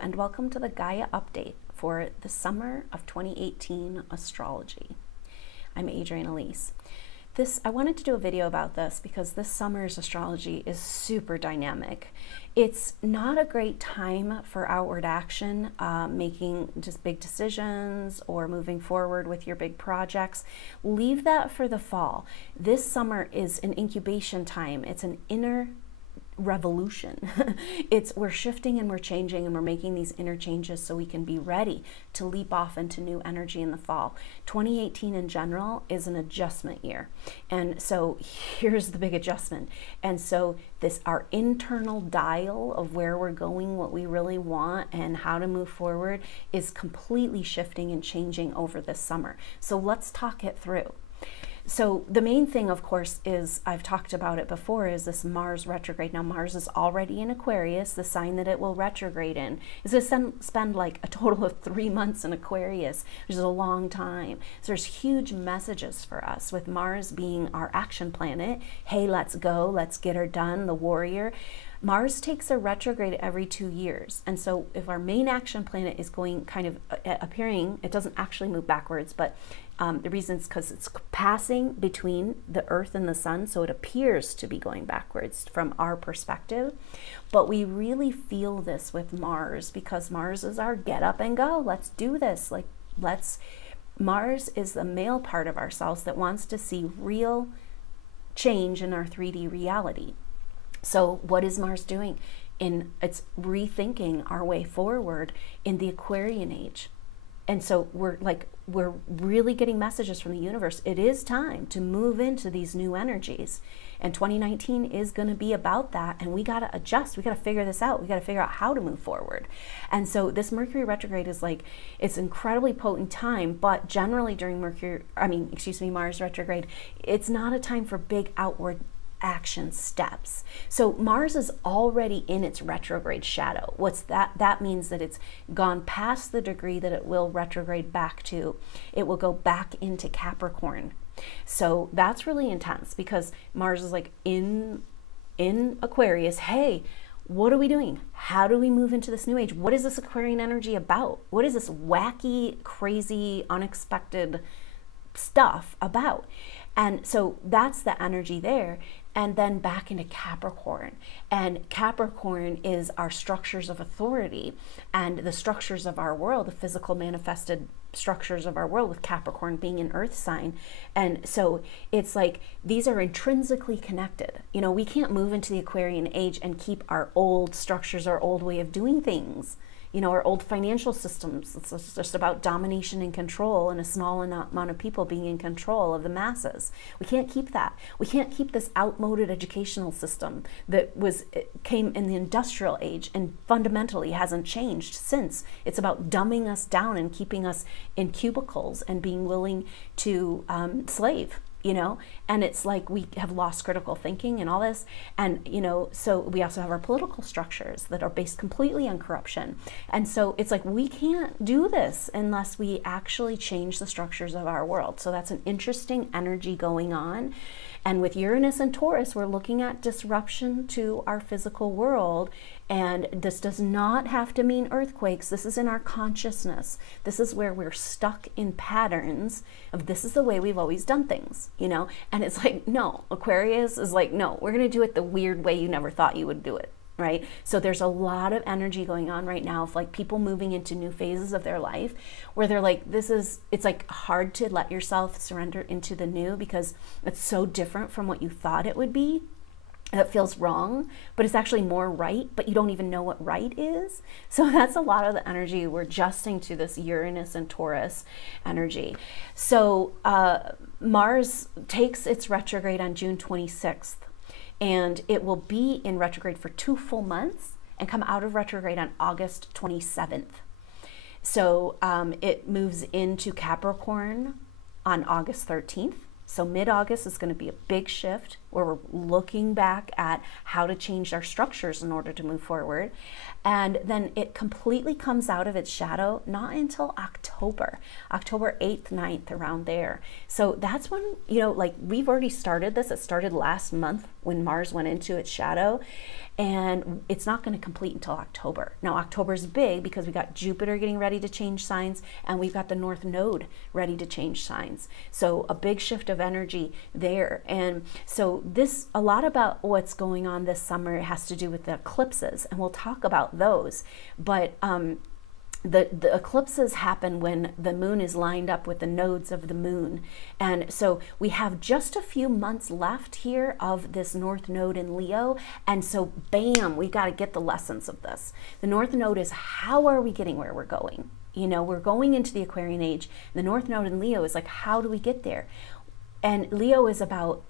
and welcome to the Gaia update for the summer of 2018 astrology. I'm Adrienne Elise. I wanted to do a video about this because this summer's astrology is super dynamic. It's not a great time for outward action, making just big decisions or moving forward with your big projects. Leave that for the fall. This summer is an incubation time. It's an inner revolution. We're shifting and we're changing and we're making these inner changes so we can be ready to leap off into new energy in the fall. 2018 in general is an adjustment year. And so here's the big adjustment. And so our internal dial of where we're going, what we really want and how to move forward is completely shifting and changing over this summer. So let's talk it through. So the main thing, of course, is, I've talked about it before, is this Mars retrograde. Now Mars is already in Aquarius, the sign that it will retrograde in. It's going to spend like a total of 3 months in Aquarius, which is a long time. So there's huge messages for us with Mars being our action planet. Hey, let's go, let's get her done, the warrior. Mars takes a retrograde every 2 years. And so if our main action planet is going kind of appearing, it doesn't actually move backwards, but the reason is because it's passing between the Earth and the Sun, so it appears to be going backwards from our perspective. But we really feel this with Mars because Mars is our get up and go. Let's do this. Mars is the male part of ourselves that wants to see real change in our 3D reality. So what is Mars doing? It's rethinking our way forward in the Aquarian age. And so we're really getting messages from the universe. It is time to move into these new energies. And 2019 is going to be about that. And we got to adjust. We got to figure this out. We got to figure out how to move forward. And so this Mercury retrograde is it's an incredibly potent time, but generally during Mars retrograde, it's not a time for big outward action steps. So Mars is already in its retrograde shadow. What's that? That means that it's gone past the degree that it will retrograde back to. It will go back into Capricorn. So that's really intense because Mars is in Aquarius. Hey, what are we doing? How do we move into this new age? What is this Aquarian energy about? What is this wacky, crazy, unexpected stuff about? And so that's the energy there. And then back into Capricorn. And Capricorn is our structures of authority and the structures of our world, the physical manifested structures of our world, with Capricorn being an earth sign. And so it's these are intrinsically connected. You know, we can't move into the Aquarian age and keep our old structures, our old way of doing things. You know, our old financial systems, it's just about domination and control and a small amount of people being in control of the masses. We can't keep that. We can't keep this outmoded educational system that came in the industrial age and fundamentally hasn't changed since. It's about dumbing us down and keeping us in cubicles and being willing to slave. You know, and it's we have lost critical thinking and all this. And, you know, so we also have our political structures that are based completely on corruption. And so it's we can't do this unless we actually change the structures of our world. So that's an interesting energy going on. And with Uranus and Taurus, we're looking at disruption to our physical world. And this does not have to mean earthquakes. This is in our consciousness. This is where we're stuck in patterns of this is the way we've always done things, you know? And it's no, Aquarius is no, we're going to do it the weird way you never thought you would do it. Right? So there's a lot of energy going on right now of people moving into new phases of their life where they're it's hard to let yourself surrender into the new because it's so different from what you thought it would be. It feels wrong, but it's actually more right, but you don't even know what right is. So that's a lot of the energy. We're adjusting to this Uranus and Taurus energy. So Mars takes its retrograde on June 26th. And it will be in retrograde for 2 full months and come out of retrograde on August 27th. So it moves into Capricorn on August 13th. So mid-August is going to be a big shift where we're looking back at how to change our structures in order to move forward. And then it completely comes out of its shadow, not until October 8th, 9th, around there. So that's when, you know, like we've already started this. It started last month when Mars went into its shadow, and it's not going to complete until October. Now, October's big because we got Jupiter getting ready to change signs, and we've got the North Node ready to change signs. So a big shift of energy there. And so a lot about what's going on this summer has to do with the eclipses, and we'll talk about those. But the eclipses happen when the moon is lined up with the nodes of the moon. And so we have just a few months left here of this North Node in Leo. And so bam, we got to get the lessons of this. The North Node is, how are we getting where we're going? You know, we're going into the Aquarian age. The North Node in Leo is like, how do we get there? And Leo is about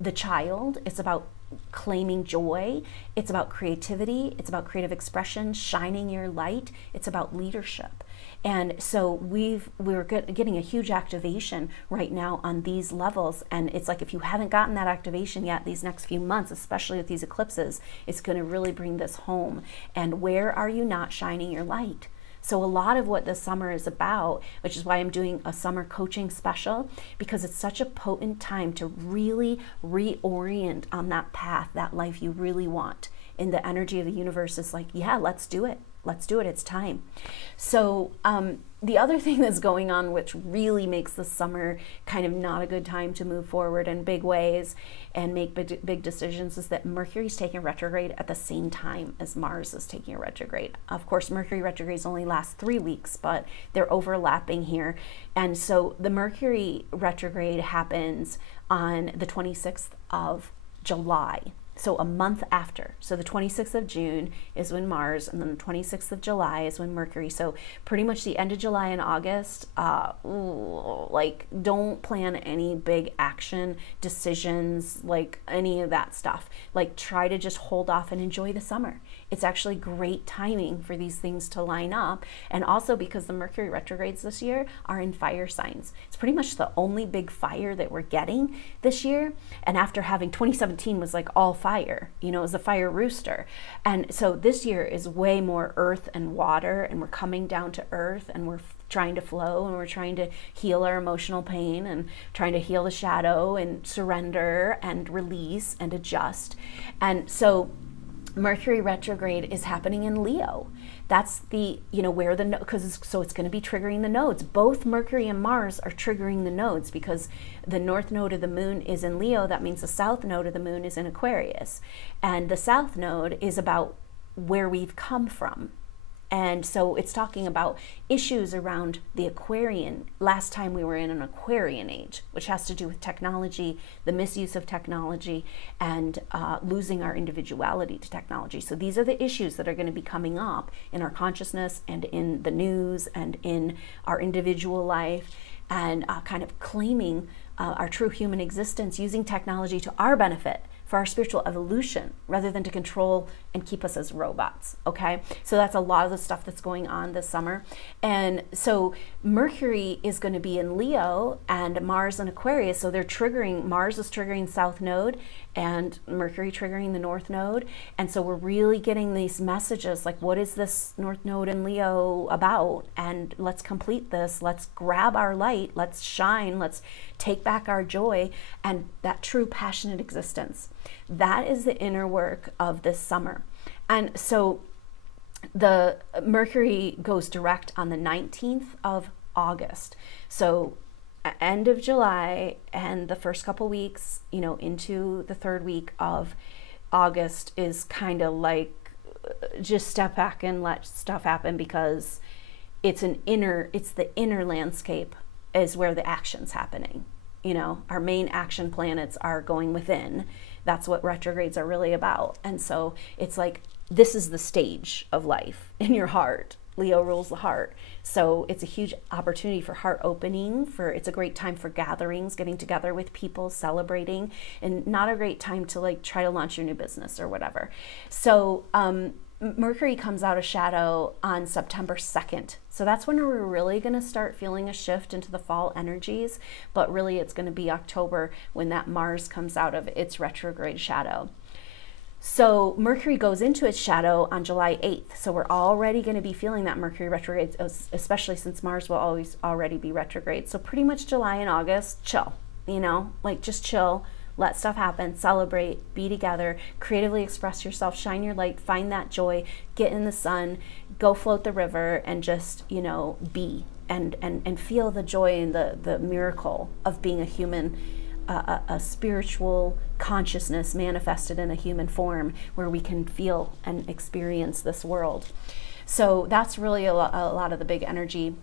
the child. It's about claiming joy. It's about creativity. It's about creative expression, shining your light. It's about leadership. And so we're getting a huge activation right now on these levels. And it's like, if you haven't gotten that activation yet, these next few months, especially with these eclipses, it's going to really bring this home. And where are you not shining your light? So a lot of what this summer is about, which is why I'm doing a summer coaching special, because it's such a potent time to really reorient on that path, that life you really want. And the energy of the universe is like, yeah, let's do it. Let's do it. It's time. So the other thing that's going on, which really makes the summer kind of not a good time to move forward in big ways and make big decisions, is that Mercury's taking retrograde at the same time as Mars is taking a retrograde. Of course, Mercury retrogrades only last 3 weeks, but they're overlapping here. And so the Mercury retrograde happens on the 26th of July. So a month after. So the 26th of June is when Mars, and then the 26th of July is when Mercury. So pretty much the end of July and August, like don't plan any big action, decisions, like any of that stuff. Like try to just hold off and enjoy the summer. It's actually great timing for these things to line up. And also because the Mercury retrogrades this year are in fire signs. It's pretty much the only big fire that we're getting this year. And after having 2017 was like all fire, you know, it was a fire rooster. And so this year is way more earth and water, and we're coming down to earth, and we're trying to flow, and we're trying to heal our emotional pain, and trying to heal the shadow and surrender and release and adjust. And so Mercury retrograde is happening in Leo. That's the, you know, where the, because so it's going to be triggering the nodes. Both Mercury and Mars are triggering the nodes because the north node of the moon is in Leo. That means the south node of the moon is in Aquarius. And the south node is about where we've come from. And so it's talking about issues around the Aquarian, last time we were in an Aquarian age, which has to do with technology, the misuse of technology, and losing our individuality to technology. So these are the issues that are going to be coming up in our consciousness and in the news and in our individual life, and kind of claiming our true human existence, using technology to our benefit for our spiritual evolution rather than to control and keep us as robots, okay? So that's a lot of the stuff that's going on this summer. And so Mercury is going to be in Leo and Mars in Aquarius, so they're triggering, Mars is triggering South Node and Mercury triggering the North Node. And so we're really getting these messages like, what is this North Node in Leo about? And let's complete this, let's grab our light, let's shine, let's take back our joy and that true passionate existence. That is the inner work of this summer. And so the Mercury goes direct on the 19th of August. So end of July and the first couple weeks, you know, into the third week of August is kind of like just step back and let stuff happen, because it's the inner landscape is where the action's happening. You know, our main action planets are going within. That's what retrogrades are really about. And so it's like, this is the stage of life in your heart. Leo rules the heart. So it's a huge opportunity for heart opening, it's a great time for gatherings, getting together with people, celebrating, and not a great time to like try to launch your new business or whatever. So Mercury comes out of shadow on September 2nd. So that's when we're really going to start feeling a shift into the fall energies. But really, it's going to be October when that Mars comes out of its retrograde shadow. So Mercury goes into its shadow on July 8th. So we're already going to be feeling that Mercury retrograde, especially since Mars will always already be retrograde. So pretty much July and August, chill, you know, like just chill, let stuff happen, celebrate, be together, creatively express yourself, shine your light, find that joy, get in the sun, go float the river, and just, you know, be and feel the joy and the miracle of being a human, a spiritual consciousness manifested in a human form where we can feel and experience this world. So that's really a lot of the big energy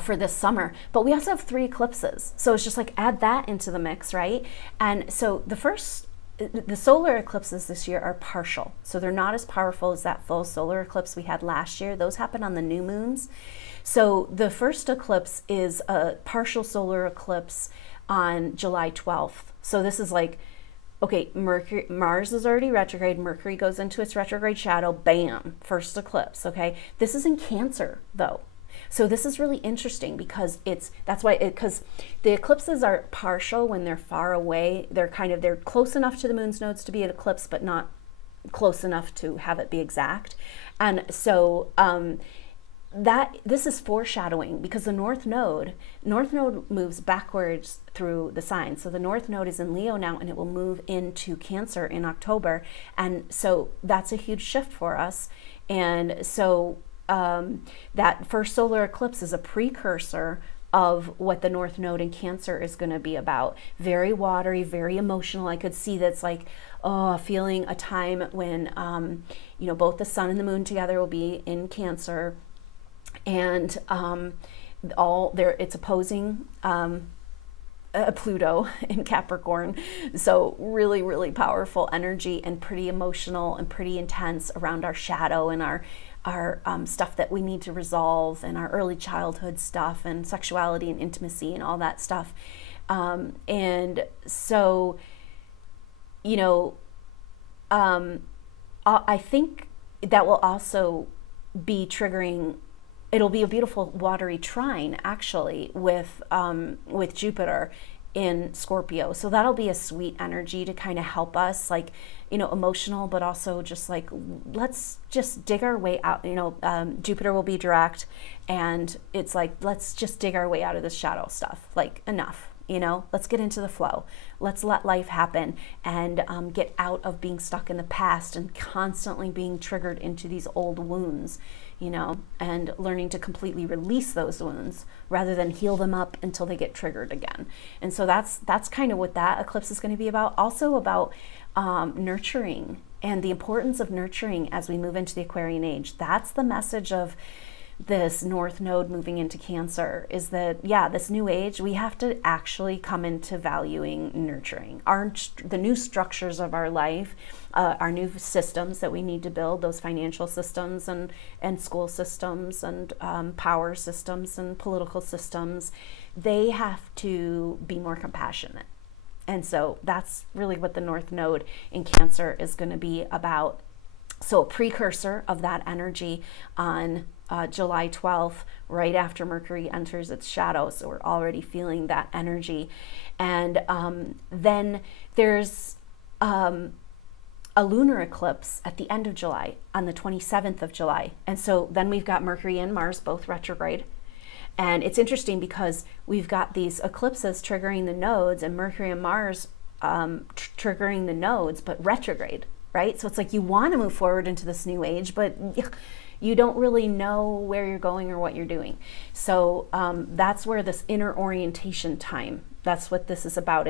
for this summer. But we also have 3 eclipses. So it's just like add that into the mix, right? And so the solar eclipses this year are partial. So they're not as powerful as that full solar eclipse we had last year. Those happen on the new moons. So the first eclipse is a partial solar eclipse on July 12th. So this is like, okay, Mars is already retrograde. Mercury goes into its retrograde shadow. Bam, first eclipse. Okay, this is in Cancer though. So this is really interesting because because the eclipses are partial when they're far away. They're close enough to the moon's nodes to be an eclipse, but not close enough to have it be exact. And so this is foreshadowing because the North Node moves backwards through the signs. So the North Node is in Leo now, and it will move into Cancer in October. And so that's a huge shift for us. And so that first solar eclipse is a precursor of what the North Node in Cancer is going to be about. Very watery, very emotional. I could see that's like, feeling a time when, you know, both the sun and the moon together will be in Cancer. And it's opposing Pluto in Capricorn. So really, really powerful energy and pretty emotional and pretty intense around our shadow and our stuff that we need to resolve and our early childhood stuff and sexuality and intimacy and all that stuff. And so, you know, I think that will also be triggering. It'll be a beautiful watery trine actually with Jupiter in Scorpio. So that'll be a sweet energy to kind of help us, like, you know, emotional, but also just like, let's just dig our way out. You know, Jupiter will be direct, and it's like, let's just dig our way out of this shadow stuff. Like, enough, you know, let's get into the flow. Let's let life happen and get out of being stuck in the past and constantly being triggered into these old wounds, you know, and learning to completely release those wounds rather than heal them up until they get triggered again. And so that's kind of what that eclipse is going to be about. Also about nurturing and the importance of nurturing as we move into the Aquarian age. That's the message of this North Node moving into Cancer, is that, yeah, this new age, we have to actually come into valuing nurturing the new structures of our life, our new systems that we need to build, those financial systems and school systems and power systems and political systems. They have to be more compassionate. And so that's really what the North Node in Cancer is going to be about. So a precursor of that energy on July 12th, right after Mercury enters its shadow. So we're already feeling that energy. And then there's a lunar eclipse at the end of July, on the 27th of July. And so then we've got Mercury and Mars both retrograde. And it's interesting because we've got these eclipses triggering the nodes, and Mercury and Mars triggering the nodes, but retrograde, right? So it's like you want to move forward into this new age, but you don't really know where you're going or what you're doing. So that's where this inner orientation time, that's what this is about.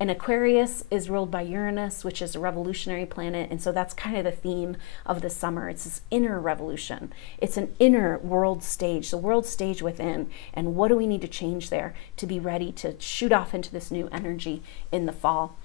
And Aquarius is ruled by Uranus, which is a revolutionary planet. And so that's kind of the theme of the summer. It's this inner revolution. It's an inner world stage, the world stage within. And what do we need to change there to be ready to shoot off into this new energy in the fall?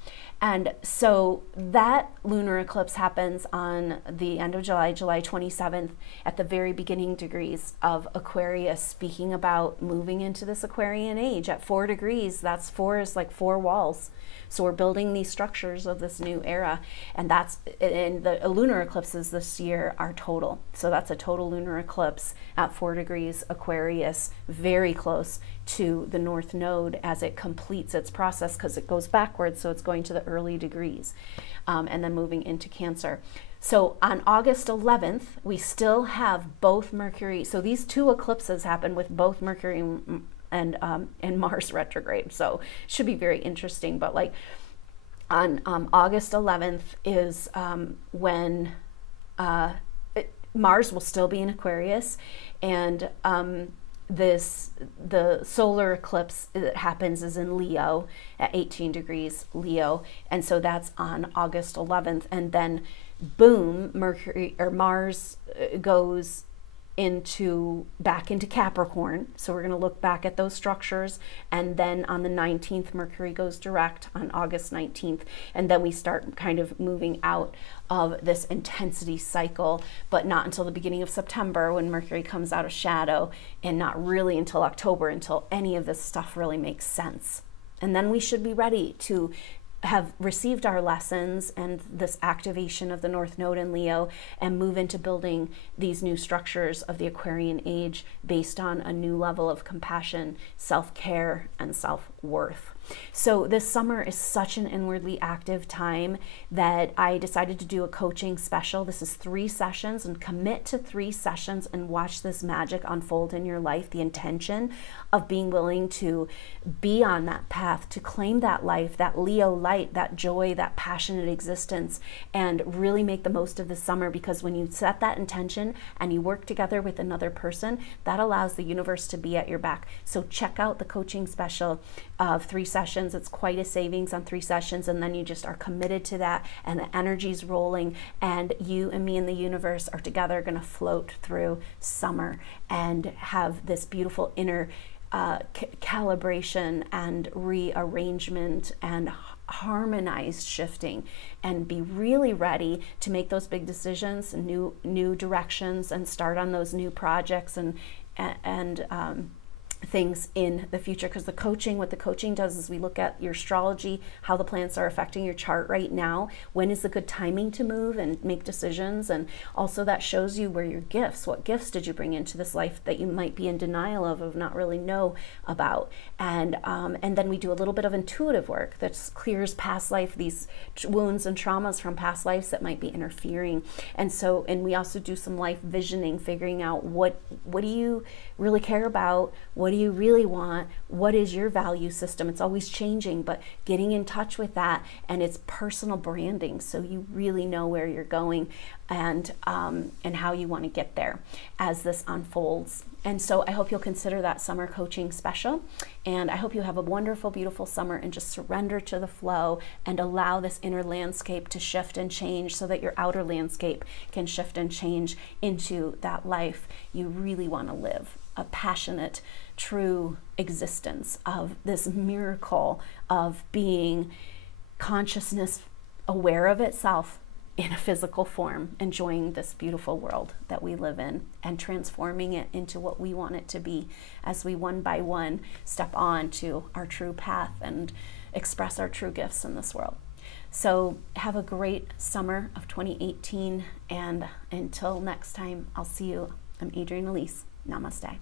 And so that lunar eclipse happens on the end of July, July 27th, at the very beginning degrees of Aquarius, speaking about moving into this Aquarian age. At 4 degrees, that's That's 4 is like 4 walls. So we're building these structures of this new era, and the lunar eclipses this year are total. So that's a total lunar eclipse at 4 degrees Aquarius, very close to the North Node as it completes its process, because it goes backwards, so it's going to the early degrees, and then moving into Cancer. So on August 11th, we still have both Mercury. So these 2 eclipses happen with both Mercury and Mars retrograde. So it should be very interesting. But like on August 11th is when Mars will still be in Aquarius, and the solar eclipse that happens is in Leo at 18 degrees Leo, and so that's on August 11th, and then boom, Mars goes back into Capricorn. So we're going to look back at those structures, and then on the 19th Mercury goes direct on August 19th, and then we start kind of moving out of this intensity cycle, but not until the beginning of September when Mercury comes out of shadow, and not really until October until any of this stuff really makes sense. And then we should be ready to have received our lessons and this activation of the North Node in Leo, and move into building these new structures of the Aquarian age based on a new level of compassion, self-care, and self-worth. So this summer is such an inwardly active time that I decided to do a coaching special. This is 3 sessions, and commit to 3 sessions and watch this magic unfold in your life. The intention of being willing to be on that path, to claim that life, that Leo light, that joy, that passionate existence, and really make the most of the summer, because when you set that intention and you work together with another person, that allows the universe to be at your back. So check out the coaching special of 3 sessions. It's quite a savings on 3 sessions, and then you just are committed to that, and the energy's rolling, and you and me and the universe are together going to float through summer and have this beautiful inner calibration and rearrangement and harmonized shifting, and be really ready to make those big decisions, new directions, and start on those new projects and things in the future. Because what the coaching does is we look at your astrology, how the planets are affecting your chart right now, when is the good timing to move and make decisions, and also that shows you where your gifts, what gifts did you bring into this life that you might be in denial of not really know about, and then we do a little bit of intuitive work that clears past life, these wounds and traumas from past lives that might be interfering, and we also do some life visioning, figuring out what do you really care about, what do you really want, what is your value system. It's always changing, but getting in touch with that, and it's personal branding, so you really know where you're going and how you want to get there as this unfolds. And so I hope you'll consider that summer coaching special, and I hope you have a wonderful, beautiful summer, and just surrender to the flow and allow this inner landscape to shift and change so that your outer landscape can shift and change into that life you really want to live. A passionate, true existence of this miracle of being consciousness aware of itself in a physical form, enjoying this beautiful world that we live in and transforming it into what we want it to be as we one by one step on to our true path and express our true gifts in this world. So have a great summer of 2018, and until next time, I'll see you. I'm Adrienne Elise. Namaste.